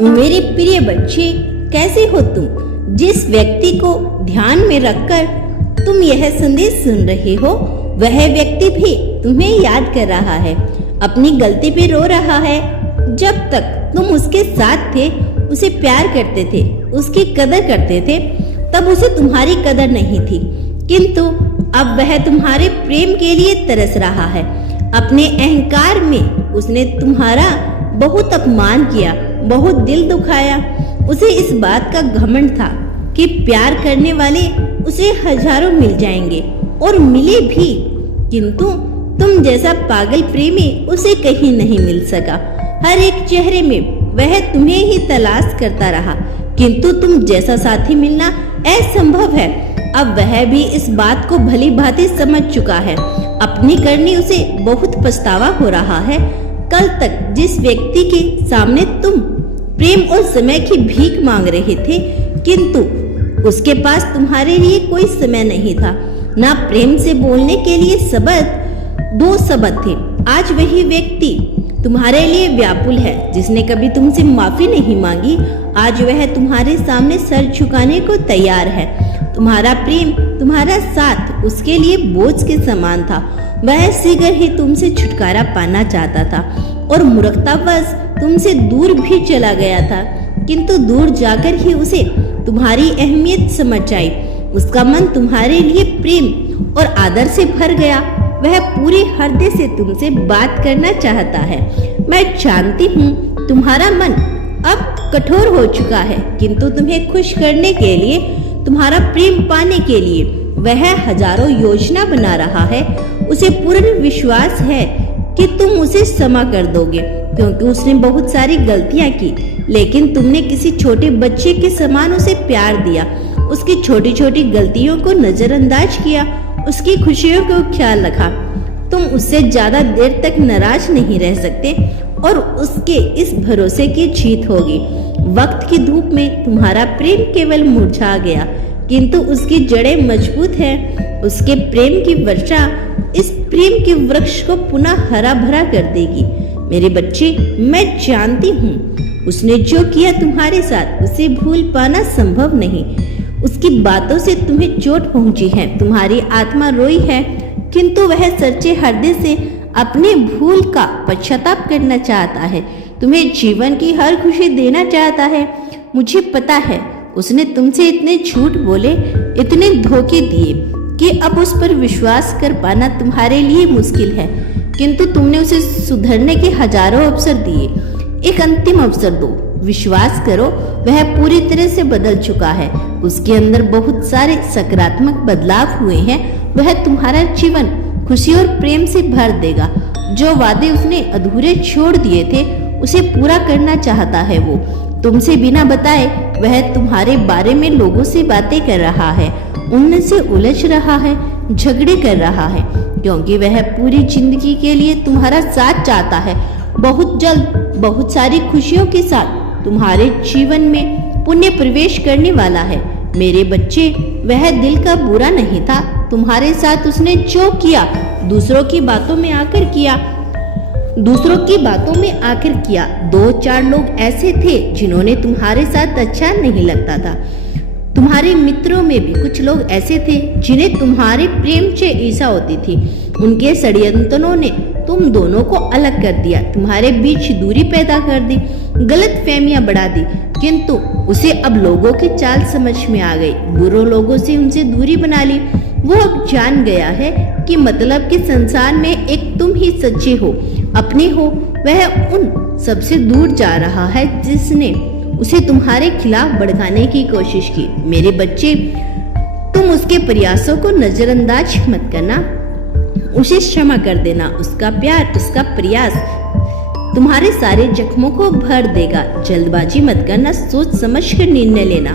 मेरे प्रिय बच्चे, कैसे हो तुम? जिस व्यक्ति को ध्यान में रखकर तुम यह संदेश सुन रहे हो, वह व्यक्ति भी तुम्हें याद कर रहा है, अपनी गलती पे रो रहा है। जब तक तुम उसके साथ थे, उसे प्यार करते थे, उसकी कदर करते थे, तब उसे तुम्हारी कदर नहीं थी। किंतु अब वह तुम्हारे प्रेम के लिए तरस रहा है। अपने अहंकार में उसने तुम्हारा बहुत अपमान किया, बहुत दिल दुखाया। उसे इस बात का घमंड था कि प्यार करने वाले उसे हजारों मिल जाएंगे, और मिले भी, किंतु तुम जैसा पागल प्रेमी उसे कहीं नहीं मिल सका। हर एक चेहरे में वह तुम्हें ही तलाश करता रहा, किंतु तुम जैसा साथी मिलना असंभव है। अब वह भी इस बात को भली भांति समझ चुका है। अपनी करनी उसे बहुत पछतावा हो रहा है। कल तक जिस व्यक्ति के सामने तुम प्रेम और समय की भीख मांग रहे थे, किंतु उसके पास तुम्हारे लिए कोई समय नहीं था, ना प्रेम से बोलने के लिए दो शब्द थे। आज वही व्यक्ति तुम्हारे लिए व्याकुल है, जिसने कभी तुमसे माफी नहीं मांगी। आज वह तुम्हारे सामने सर झुकाने को तैयार है। तुम्हारा प्रेम, तुम्हारा साथ उसके लिए बोझ के समान था। वह शीघ्र ही तुमसे छुटकारा पाना चाहता था और मूर्खतावश तुमसे दूर भी चला गया था, किंतु दूर जाकर ही उसे तुम्हारी अहमियत समझ आई। उसका मन तुम्हारे लिए प्रेम और आदर से भर गया। वह पूरे हृदय से तुमसे बात करना चाहता है। मैं जानती हूँ तुम्हारा मन अब कठोर हो चुका है, किंतु तुम्हें खुश करने के लिए, तुम्हारा प्रेम पाने के लिए वह हजारों योजना बना रहा है। उसे पूर्ण विश्वास है कि तुम उसे क्षमा कर दोगे, क्योंकि उसने बहुत सारी गलतियां की, लेकिन तुमने किसी छोटे बच्चे के समान उसे प्यार दिया, उसकी छोटी छोटी गलतियों को नजरअंदाज किया, उसकी खुशियों को ख्याल रखा। तुम उससे ज्यादा देर तक नाराज नहीं रह सकते और उसके इस भरोसे की जीत होगी। वक्त की धूप में तुम्हारा प्रेम केवल मुरझा गया, किंतु उसकी जड़ें मजबूत हैं। उसके प्रेम की वर्षा इस प्रेम के वृक्ष को पुनः हरा भरा कर देगी। मेरे बच्चे, मैं जानती हूँ उसने जो किया तुम्हारे साथ, उसे भूल पाना संभव नहीं। उसकी बातों से तुम्हें चोट पहुंची है, तुम्हारी आत्मा रोई है, किंतु वह सच्चे हृदय से अपने भूल का पश्चाताप करना चाहता है। तुम्हें जीवन की हर खुशी देना चाहता है। मुझे पता है उसने तुमसे इतने झूठ बोले, इतने धोखे दिए कि अब उस पर विश्वास कर पाना तुम्हारे लिए मुश्किल है, किंतु तुमने उसे सुधरने के हजारों अवसर दिए। एक अंतिम अवसर दो। विश्वास करो, वह पूरी तरह से बदल चुका है। उसके अंदर बहुत सारे सकारात्मक बदलाव हुए हैं। वह तुम्हारा जीवन खुशी और प्रेम से भर देगा। जो वादे उसने अधूरे छोड़ दिए थे, उसे पूरा करना चाहता है। वो तुमसे बिना बताए वह तुम्हारे बारे में लोगों से बातें कर रहा है, उनसे उलझ रहा है, झगड़े कर रहा है, क्योंकि वह पूरी जिंदगी के लिए तुम्हारा साथ चाहता है। बहुत जल्द बहुत सारी खुशियों के साथ तुम्हारे जीवन में पुण्य प्रवेश करने वाला है। मेरे बच्चे, वह दिल का बुरा नहीं था। तुम्हारे साथ उसने जो किया, दूसरों की बातों में आकर किया। 2-4 लोग ऐसे थे जिन्होंने तुम्हारे साथ अच्छा नहीं लगता था। तुम्हारे मित्रों में भी कुछ लोग ऐसे थे जिन्हें तुम्हारे प्रेम से ईर्ष्या होती थी। उनके षड्यंत्रों ने तुम दोनों को अलग कर दिया, तुम्हारे बीच दूरी पैदा कर दी, गलत फहमियां बढ़ा दी, किंतु उसे अब लोगों की चाल समझ में आ गई। बुरे लोगों से उनसे दूरी बना ली। वो अब जान गया है कि मतलब के संसार में एक तुम ही सच्चे हो, अपने हो। वह उन सबसे दूर जा रहा है जिसने उसे तुम्हारे खिलाफ भड़काने की कोशिश की। मेरे बच्चे, तुम उसके प्रयासों को नजरअंदाज मत करना, उसे क्षमा कर देना। उसका प्यार, उसका प्रयास तुम्हारे सारे जख्मों को भर देगा। जल्दबाजी मत करना, सोच समझ कर निर्णय लेना।